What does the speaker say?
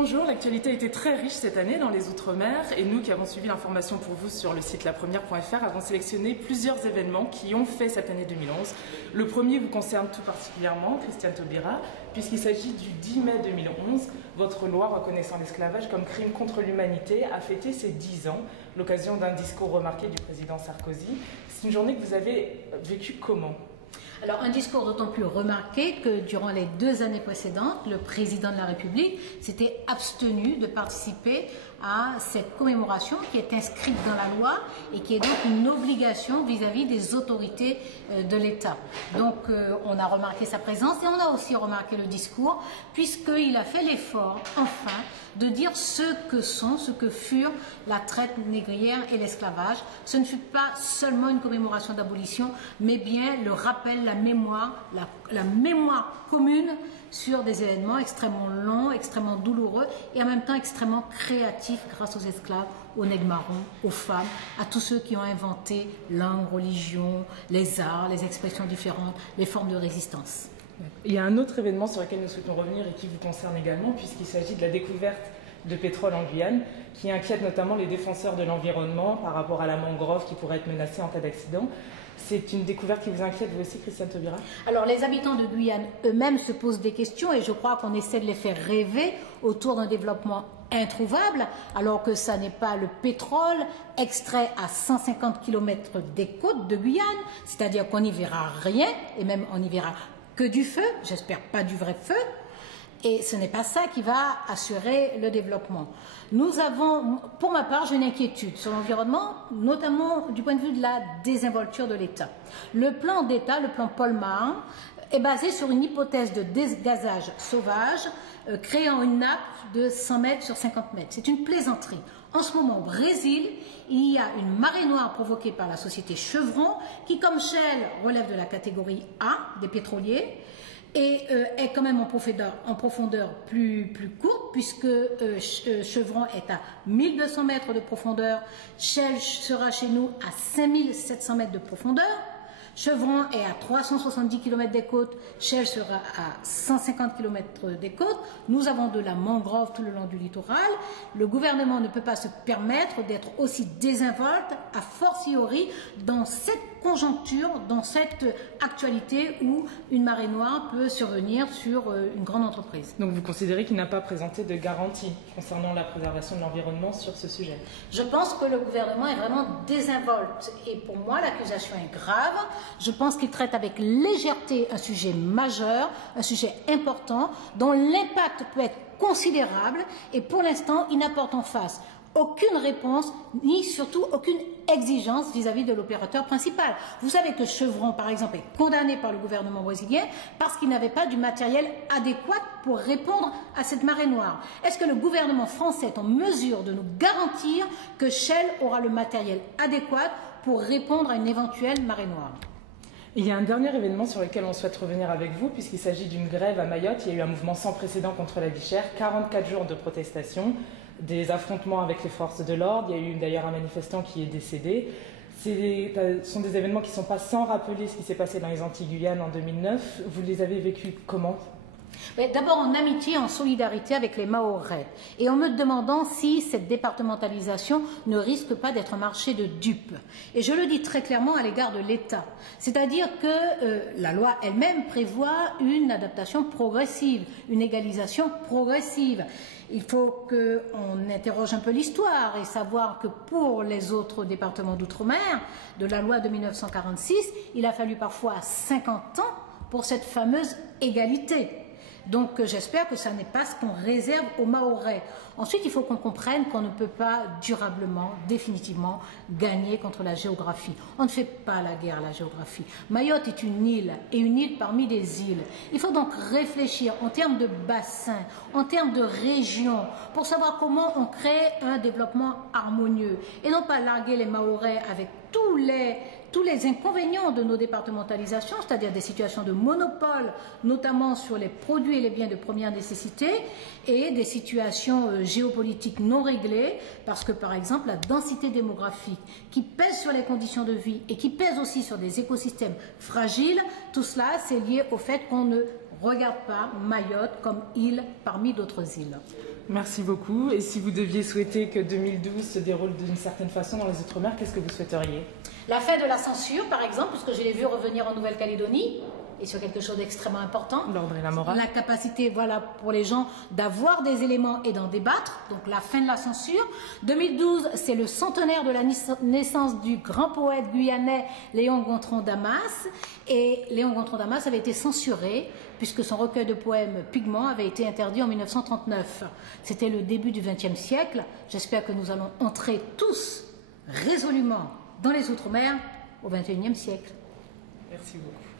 Bonjour, l'actualité a été très riche cette année dans les Outre-mer et nous qui avons suivi l'information pour vous sur le site lapremière.fr avons sélectionné plusieurs événements qui ont fait cette année 2011. Le premier vous concerne tout particulièrement, Christiane Taubira, puisqu'il s'agit du 10 mai 2011. Votre loi reconnaissant l'esclavage comme crime contre l'humanité a fêté ses 10 ans, l'occasion d'un discours remarqué du président Sarkozy. C'est une journée que vous avez vécue comment ? Alors, un discours d'autant plus remarqué que durant les 2 années précédentes, le président de la République s'était abstenu de participer à cette commémoration qui est inscrite dans la loi et qui est donc une obligation vis-à-vis des autorités de l'État. Donc, on a remarqué sa présence et on a aussi remarqué le discours puisqu'il a fait l'effort, enfin, de dire ce que furent la traite négrière et l'esclavage. Ce ne fut pas seulement une commémoration d'abolition, mais bien le rappel, la mémoire commune sur des événements extrêmement longs, extrêmement douloureux et en même temps extrêmement créatifs grâce aux esclaves, aux nègres marrons, aux femmes, à tous ceux qui ont inventé langue, religion, les arts, les expressions différentes, les formes de résistance. Il y a un autre événement sur lequel nous souhaitons revenir et qui vous concerne également, puisqu'il s'agit de la découverte de pétrole en Guyane, qui inquiète notamment les défenseurs de l'environnement par rapport à la mangrove qui pourrait être menacée en cas d'accident. C'est une découverte qui vous inquiète, vous aussi, Christiane Taubira? Alors, les habitants de Guyane eux-mêmes se posent des questions et je crois qu'on essaie de les faire rêver autour d'un développement introuvable, alors que ça n'est pas le pétrole extrait à 150 km des côtes de Guyane, c'est-à-dire qu'on n'y verra rien, et même on n'y verra que du feu, j'espère pas du vrai feu, et ce n'est pas ça qui va assurer le développement. Nous avons, pour ma part, j'ai une inquiétude sur l'environnement, notamment du point de vue de la désinvolture de l'État. Le plan d'État, le plan Polmar, est basé sur une hypothèse de dégazage sauvage, créant une nappe de 100 mètres sur 50 mètres. C'est une plaisanterie. En ce moment, au Brésil, il y a une marée noire provoquée par la société Chevron, qui, comme Shell, relève de la catégorie A des pétroliers, et est quand même en profondeur plus courte, puisque Chevron est à 1200 mètres de profondeur, Shell sera chez nous à 5700 mètres de profondeur, Chevron est à 370 km des côtes, Shell sera à 150 km des côtes. Nous avons de la mangrove tout le long du littoral. Le gouvernement ne peut pas se permettre d'être aussi désinvolte, a fortiori dans cette conjoncture, dans cette actualité où une marée noire peut survenir sur une grande entreprise. Donc vous considérez qu'il n'a pas présenté de garantie concernant la préservation de l'environnement sur ce sujet? Je pense que le gouvernement est vraiment désinvolte et pour moi l'accusation est grave. Je pense qu'il traite avec légèreté un sujet majeur, un sujet important dont l'impact peut être considérable et pour l'instant il n'apporte en face aucune réponse, ni surtout aucune exigence vis-à-vis de l'opérateur principal. Vous savez que Chevron, par exemple, est condamné par le gouvernement brésilien parce qu'il n'avait pas du matériel adéquat pour répondre à cette marée noire. Est-ce que le gouvernement français est en mesure de nous garantir que Shell aura le matériel adéquat pour répondre à une éventuelle marée noire? Il y a un dernier événement sur lequel on souhaite revenir avec vous, puisqu'il s'agit d'une grève à Mayotte. Il y a eu un mouvement sans précédent contre la vie chère, 44 jours de protestation, des affrontements avec les forces de l'ordre. Il y a eu d'ailleurs un manifestant qui est décédé. Ce sont des événements qui ne sont pas sans rappeler ce qui s'est passé dans les Antilles-Guyane en 2009. Vous les avez vécus comment? D'abord en amitié, en solidarité avec les Mahorais, et en me demandant si cette départementalisation ne risque pas d'être un marché de dupes. Et je le dis très clairement à l'égard de l'État, c'est-à-dire que la loi elle-même prévoit une adaptation progressive, une égalisation progressive. Il faut qu'on interroge un peu l'histoire et savoir que pour les autres départements d'outre-mer, de la loi de 1946, il a fallu parfois 50 ans pour cette fameuse égalité. Donc j'espère que ça n'est pas ce qu'on réserve aux Mahorais. Ensuite, il faut qu'on comprenne qu'on ne peut pas durablement, définitivement, gagner contre la géographie. On ne fait pas la guerre à la géographie. Mayotte est une île, et une île parmi des îles. Il faut donc réfléchir en termes de bassin, en termes de région, pour savoir comment on crée un développement harmonieux. Et non pas larguer les Mahorais avec tous les inconvénients de nos départementalisations, c'est-à-dire des situations de monopole, notamment sur les produits et les biens de première nécessité, et des situations géopolitiques non réglées, parce que par exemple la densité démographique qui pèse sur les conditions de vie et qui pèse aussi sur des écosystèmes fragiles, tout cela c'est lié au fait qu'on ne regarde pas Mayotte comme île parmi d'autres îles. Merci beaucoup. Et si vous deviez souhaiter que 2012 se déroule d'une certaine façon dans les Outre-mer, qu'est-ce que vous souhaiteriez? La fin de la censure, par exemple, puisque je l'ai vu revenir en Nouvelle-Calédonie, et sur quelque chose d'extrêmement important. L'ordre et la morale. La capacité, voilà, pour les gens d'avoir des éléments et d'en débattre. Donc la fin de la censure. 2012, c'est le centenaire de la naissance du grand poète guyanais Léon Gontran Damas. Et Léon Gontran Damas avait été censuré puisque son recueil de poèmes Pigments avait été interdit en 1939. C'était le début du XXe siècle. J'espère que nous allons entrer tous résolument dans les Outre-mer au XXIe siècle. Merci beaucoup.